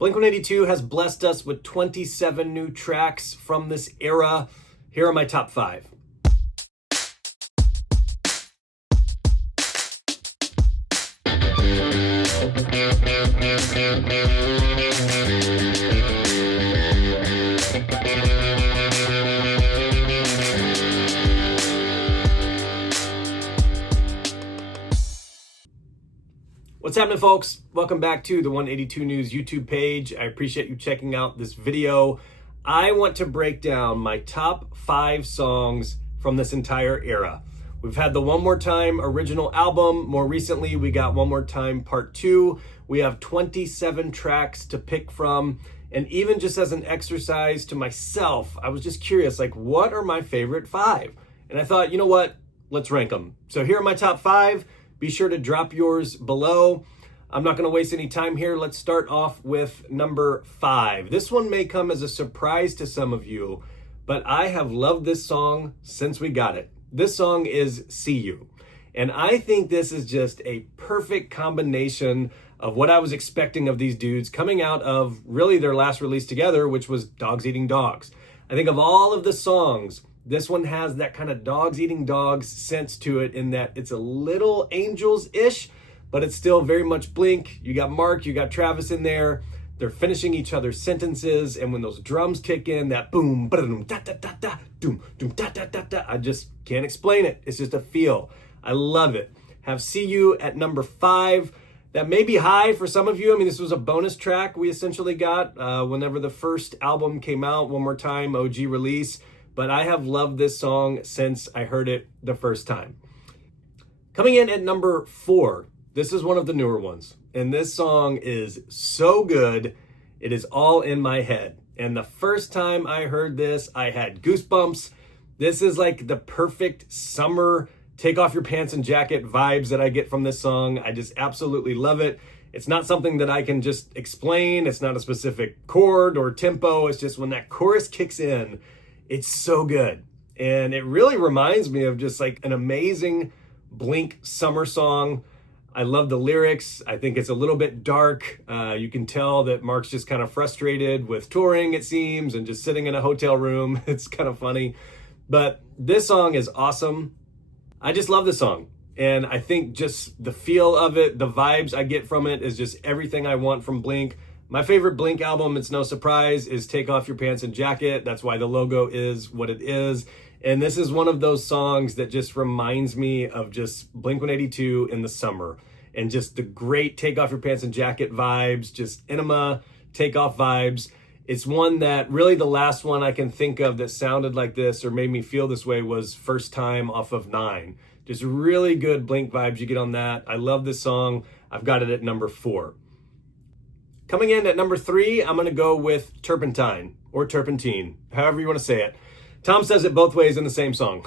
Blink-182 has blessed us with 27 new tracks from this era. Here are my top 5. What's happening, folks? Welcome back to the 182 News YouTube page. I appreciate you checking out this video. I want to break down my top 5 songs from this entire era. We've had the One More Time original album. More recently, we got One More Time Part 2. We have 27 tracks to pick from. And even just as an exercise to myself, I was just curious, like, what are my favorite 5? And I thought, you know what? Let's rank them. So here are my top 5. Be sure to drop yours below. I'm not going to waste any time here. Let's start off with number 5. This one may come as a surprise to some of you, but I have loved this song since we got it. This song is See You. And I think this is just a perfect combination of what I was expecting of these dudes coming out of really their last release together, which was Dogs Eating Dogs. I think of all of the songs, this one has that kind of dogs eating dogs sense to it, in that it's a little Angels-ish, but it's still very much Blink. You got Mark, you got Travis in there. They're finishing each other's sentences, and when those drums kick in, that boom, ba-da-dum, da-da-da-da, doom, doom, da-da-da-da, I just can't explain it. It's just a feel. I love it. Have See You at number 5. That may be high for some of you. I mean, this was a bonus track we essentially got whenever the first album came out, One More Time, OG release. But I have loved this song since I heard it the first time. Coming in at number 4, this is one of the newer ones. And this song is so good, it is all in my head. And the first time I heard this, I had goosebumps. This is like the perfect summer take off your pants and jacket vibes that I get from this song. I just absolutely love it. It's not something that I can just explain. It's not a specific chord or tempo. It's just when that chorus kicks in, it's so good. And it really reminds me of just like an amazing Blink summer song. I love the lyrics. I think it's a little bit dark. You can tell that Mark's just kind of frustrated with touring, it seems, and just sitting in a hotel room. It's kind of funny. But this song is awesome. I just love this song. And I think just the feel of it, the vibes I get from it is just everything I want from Blink. My favorite Blink album, it's no surprise, is Take Off Your Pants and Jacket. That's why the logo is what it is. And this is one of those songs that just reminds me of just Blink-182 in the summer. And just the great Take Off Your Pants and Jacket vibes, just Enema, Take Off vibes. It's one that really the last one I can think of that sounded like this or made me feel this way was First Time off of 9. Just really good Blink vibes you get on that. I love this song. I've got it at number 4. Coming in at number 3, I'm going to go with Turpentine or Turpentine, however you want to say it. Tom says it both ways in the same song.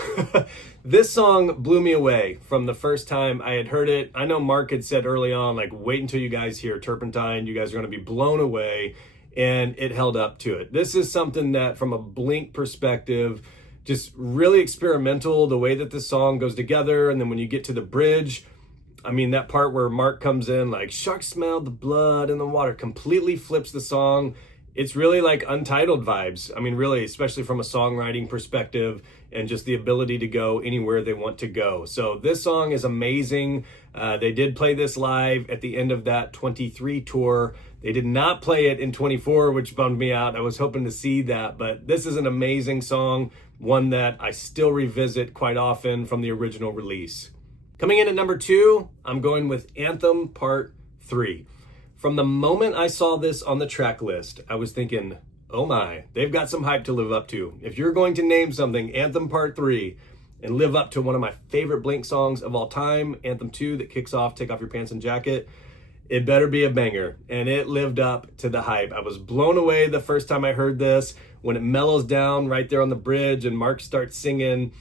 This song blew me away from the first time I had heard it. I know Mark had said early on, like, wait until you guys hear Turpentine. You guys are going to be blown away. And it held up to it. This is something that, from a Blink perspective, just really experimental, the way that this song goes together. And then when you get to the bridge, I mean, that part where Mark comes in, like, sharks smell the blood in the water, completely flips the song. It's really like Untitled vibes. I mean, really, especially from a songwriting perspective and just the ability to go anywhere they want to go. So this song is amazing. They did play this live at the end of that 23 tour. They did not play it in 24, which bummed me out. I was hoping to see that, but this is an amazing song, one that I still revisit quite often from the original release. Coming in at number 2, I'm going with Anthem Part 3. From the moment I saw this on the track list, I was thinking, oh my, they've got some hype to live up to. If you're going to name something Anthem Part 3 and live up to one of my favorite Blink songs of all time, Anthem 2 that kicks off Take Off Your Pants and Jacket, it better be a banger. And it lived up to the hype. I was blown away the first time I heard this, when it mellows down right there on the bridge and Mark starts singing,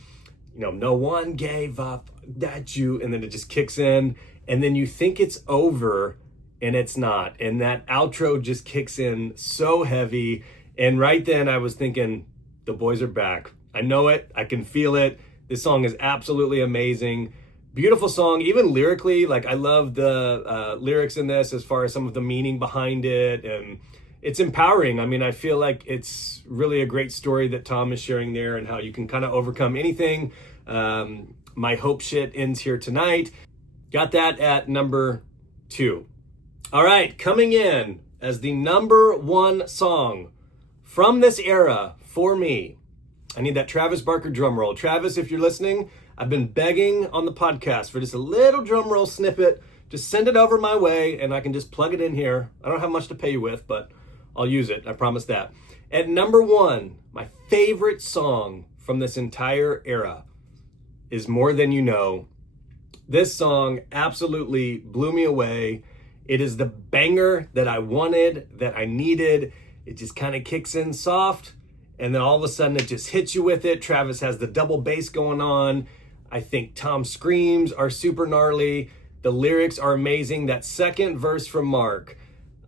you know, no one gave up that you, and then it just kicks in, and then you think it's over, and it's not. And that outro just kicks in so heavy. And right then I was thinking, the boys are back. I know it. I can feel it. This song is absolutely amazing. Beautiful song, even lyrically. Like, I love the lyrics in this as far as some of the meaning behind it, and it's empowering. I mean, I feel like it's really a great story that Tom is sharing there, and how you can kind of overcome anything. My hope shit ends here tonight. Got that at number 2. All right, coming in as the number 1 song from this era for me, I need that Travis Barker drum roll. Travis, if you're listening, I've been begging on the podcast for just a little drum roll snippet. Just send it over my way and I can just plug it in here. I don't have much to pay you with, but I'll use it. I promise that. At number 1, my favorite song from this entire era is More Than You Know. This song absolutely blew me away. It is the banger that I wanted, that I needed. It just kind of kicks in soft, and then all of a sudden it just hits you with it. Travis has the double bass going on. I think Tom's screams are super gnarly. The lyrics are amazing. That second verse from Mark,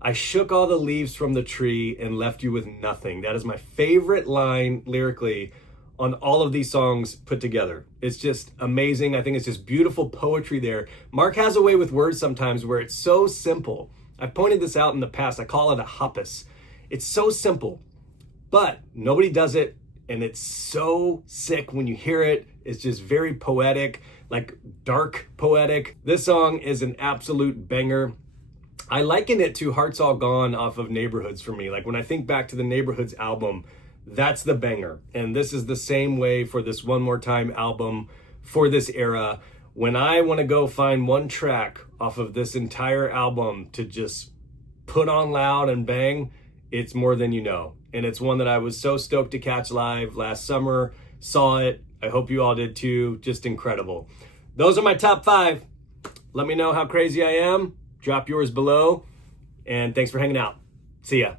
I shook all the leaves from the tree and left you with nothing. That is my favorite line lyrically on all of these songs put together. It's just amazing. I think it's just beautiful poetry there. Mark has a way with words sometimes where it's so simple. I've pointed this out in the past. I call it a hoppus. It's so simple, but nobody does it, and it's so sick when you hear it. It's just very poetic, like dark poetic. This song is an absolute banger. I liken it to Hearts All Gone off of Neighborhoods for me. Like, when I think back to the Neighborhoods album, that's the banger. And this is the same way for this One More Time album for this era. When I want to go find one track off of this entire album to just put on loud and bang, it's More Than You Know. And it's one that I was so stoked to catch live last summer. Saw it. I hope you all did too. Just incredible. Those are my top 5. Let me know how crazy I am. Drop yours below. And thanks for hanging out. See ya.